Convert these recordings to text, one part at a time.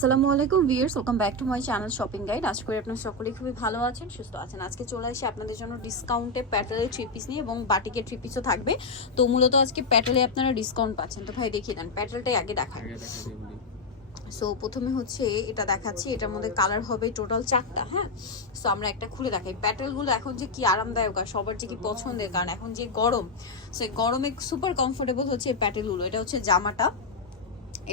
আসসালামু আলাইকুম viewers, welcome back to my channel shopping guide. আশা করি আপনারা সকলেই খুবই ভালো আছেন, সুস্থ আছেন। আজকে চলে আসি আপনাদের জন্য ডিসকাউন্টে প্যাটেলের থ্রি পিস নিয়ে এবং বাটিকের থ্রি পিসও থাকবে। তো মূলত আজকে প্যাটেলে আপনারা ডিসকাউন্ট পাচ্ছেন। তো ভাই দেখিয়ে দেন, প্যাটেলটাই আগে দেখান। সো প্রথমে হচ্ছে এটা দেখাচ্ছি, এটার মধ্যে কালার হবে টোটাল 4টা। হ্যাঁ, সো আমরা একটা খুলে দেখাই। প্যাটেলগুলো এখন যে কি আরামদায়ক আর সবার যে কি পছন্দের, কারণ এখন যে গরম, সো এই গরমে সুপার কমফোর্টেবল হচ্ছে এই প্যাটেলগুলো। এটা হচ্ছে জামাটা,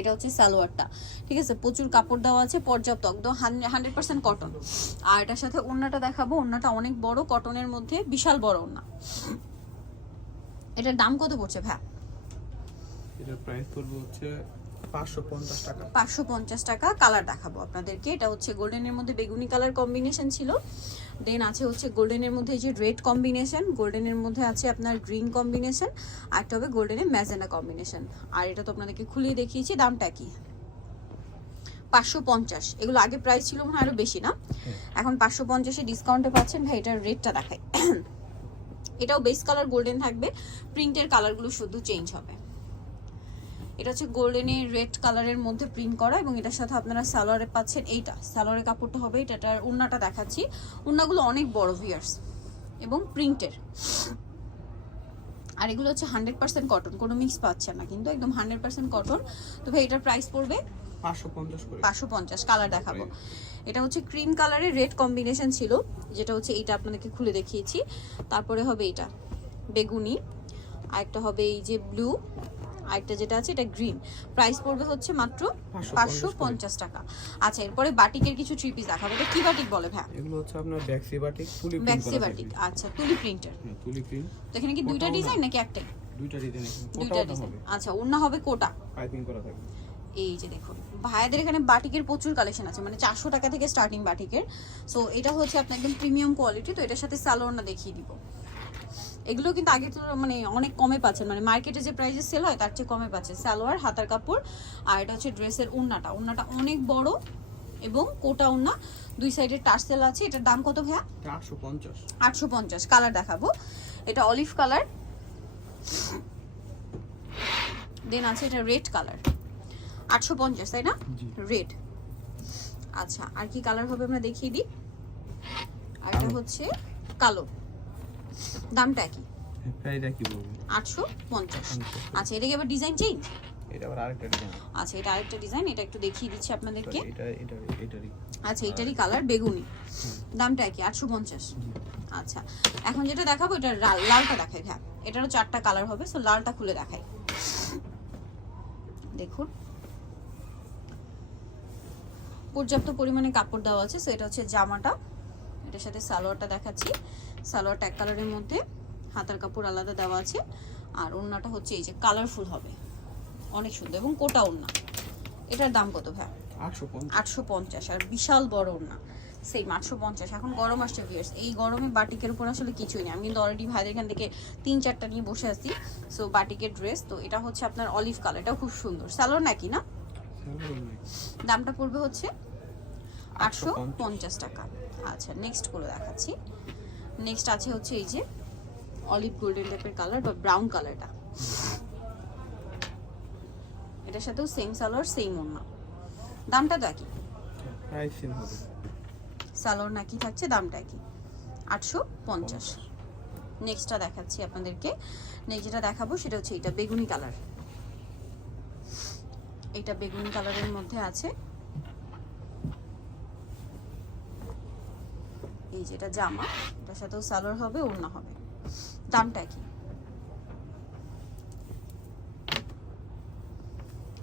এটা হচ্ছে সালোয়ারটা, ঠিক আছে। প্রচুর কাপড় দেওয়া আছে, পর্যাপ্ত, একদম 100% কটন। আর এটার সাথে ওড়নাটা দেখাবো। ওড়নাটা অনেক বড়, কটনের মধ্যে বিশাল বড় ওড়না। এটার দাম কত পড়ছে ভাই? এটার প্রাইস পড়বে হচ্ছে 550 টাকা। 550 টাকা। কালার দেখাবো আপনাদেরকে। এটা হচ্ছে গোল্ডেনের মধ্যে বেগুনি কালার কম্বিনেশন ছিল, দেন আছে হচ্ছে গোল্ডেনের মধ্যে যে রেড কম্বিনেশন, গোল্ডেনের মধ্যে আছে আপনার গ্রিন কম্বিনেশন, আর একটা হবে গোল্ডেনের ম্যাজেন্ডা কম্বিনেশন। আর এটা তো আপনাদেরকে খুলিয়ে দেখিয়েছি। দামটা কি? 550। এগুলো আগে প্রাইস ছিল মনে হয় আরো বেশি, না? এখন 550-এ ডিসকাউন্টে পাচ্ছেন ভাই। এটার রেটটা দেখাই। এটাও বেস কালার গোল্ডেন থাকবে, প্রিন্টের কালারগুলো শুধু চেঞ্জ হবে। এটা হচ্ছে গোল্ডেনের রেড কালারের মধ্যে প্রিন্ট করা, এবং এটার সাথে আপনারা সালোয়ারে পাচ্ছেন এইটা। সালোয়ারের কাপড়টা হবে এটার। ওড়নাটা দেখাচ্ছি। ওড়নাগুলো অনেক বড় ভিউয়ার্স এবং প্রিন্টের। আর এগুলো হচ্ছে 100% কটন, কোনো মিক্স পাচ্ছেন না কিন্তু, একদম 100% কটন। তো ভাই এটার প্রাইস পড়বে 550 করে। 550। কালার দেখাবো। এটা হচ্ছে ক্রিম কালারের রেড কম্বিনেশন ছিল, যেটা হচ্ছে এইটা আপনাদেরকে খুলে দেখিয়েছি। তারপরে হবে এটা বেগুনি, আরেকটা হবে এই যে ব্লু, আরেকটা যেটা আছে এটা গ্রিন। প্রাইস পড়বে হচ্ছে মাত্র 550 টাকা। আচ্ছা, এরপরে বাটিকের কিছু থ্রি পিস দেখাবো। এটা কি বাটিক বলে ভাই? এগুলো হচ্ছে আপনার ব্যাক্সি বাটিক, তুলি প্রিন্ট করা। ব্যাক্সি বাটিক, আচ্ছা, তুলি প্রিন্টার। হ্যাঁ, তুলি প্রিন্ট। তো এখানে কি দুইটা ডিজাইন নাকি একটাই? দুইটা ডিজাইন এখানে। দুইটা ডিজাইন। আচ্ছা, ওড়না হবে কোটা, পাইপিং করা থাকবে। এই যে দেখুন ভাইয়াদের এখানে বাটিকের প্রচুর কালেকশন আছে, মানে 400 টাকা থেকে স্টার্টিং বাটিকের। সো এটা হচ্ছে আপনার একদম প্রিমিয়াম কোয়ালিটি। তো এটার সাথে সালোয়ারটা দেখিয়ে দিব। এগুলো কিন্তু আগে তো মানে অনেক কমে পাচ্ছেন, মানে মার্কেটে যে প্রাইসে সেল হয় তার চেয়ে কমে পাচ্ছেন। সালোয়ার, হাতার কাপড়, আর এটা হচ্ছে ড্রেসের ওড়নাটা। ওড়নাটা অনেক বড় এবং কোটা ওড়না, দুই সাইডে টার্সেল আছে। এটার দাম কত ভাইয়া? 850। 850। কালার দেখাবো। এটা অলিভ কালার, দেন আছে এটা রেড কালার। 850 তাই না? রেড। আচ্ছা, আর কি কালার হবে আমরা দেখিয়ে দিই। আর এটা হচ্ছে কালো। দামটা কি? প্রাইসটা কি বলবো? 850। আচ্ছা, এটা কি আবার ডিজাইন চেঞ্জ? এটা আবার আরেকটা ডিজাইন। আচ্ছা, এটা আরেকটা ডিজাইন। এটা একটু দেখিয়ে দিচ্ছি আপনাদেরকে। এটারই। আচ্ছা, এটারই কালার বেগুনি। দামটা কি? 850। আচ্ছা, এখন যেটা দেখাবো এটা লালটা দেখাই। হ্যাঁ, এটারও 4টা কালার হবে। সো লালটা খুলে দেখাই। দেখুন পর্যাপ্ত পরিমাণে কাপড় দেওয়া আছে। সো এটা হচ্ছে জামাটা, এটার সাথে সালোয়ারটা দেখাচ্ছি। সালোয়ারটা এক কালারের মধ্যে, হাতার কাপড় আলাদা দেওয়া আছে। আর ওড়নাটা হচ্ছে এই যে কালারফুল হবে, অনেক সুন্দর, এবং কোটা ওড়না। এটার দাম কত ভাই? 850। আর বিশাল বড় ওড়না, সেম 850। এখন গরম আসছে ভিউয়ার্স, এই গরমে বাটিকের উপর আসলে কিছুই নেই। আমি কিন্তু অলরেডি ভাইদের এখান থেকে 3-4টা নিয়ে বসে আছি। সো বাটিকের ড্রেস। তো এটা হচ্ছে আপনার অলিভ কালার, এটাও খুব সুন্দর। সালোয়ার নাকি না? দামটা পড়বে হচ্ছে 850 টাকা। আচ্ছা, নেক্সট গুলো দেখাচ্ছি। নেক্সট আছে হচ্ছে এই যে অলিভ গোল্ডেন টাইপের কালার বা ব্রাউন কালারটা। এটার সাথেও সেম সালোয়ার, সেম ওড়না। দামটা তো একই, প্রাইস সেম হবে। সালোয়ার নাকি থাকছে, দামটা কি? 850। নেক্সটটা দেখাচ্ছি আপনাদেরকে। নেক্সট যেটা দেখাবো সেটা হচ্ছে এটা বেগুনি কালার। এটা বেগুনি কালারের মধ্যে আছে। এই যে এটা জামা, এটার সাথেও সালোয়ার হবে, ওড়না হবে। দামটা কি?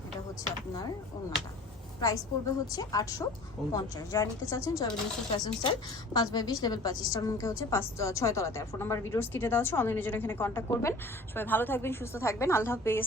এটা হচ্ছে আপনার ওড়নাটা। প্রাইস পড়বে হচ্ছে 850। যারা নিতে চাচ্ছেন চলবে নিশ্চয় ফ্যাশন স্টাইল 5/20 লেভেল 25 টার মুখে হচ্ছে 6 তলাতে। ফোন নাম্বার ভিডিওস কেটে দেওয়া আছে, অনলাইনে জন্য এখানে কন্ট্যাক্ট করবেন। সবাই ভালো থাকবেন, সুস্থ থাকবেন। আল্লাহ হাফেজ।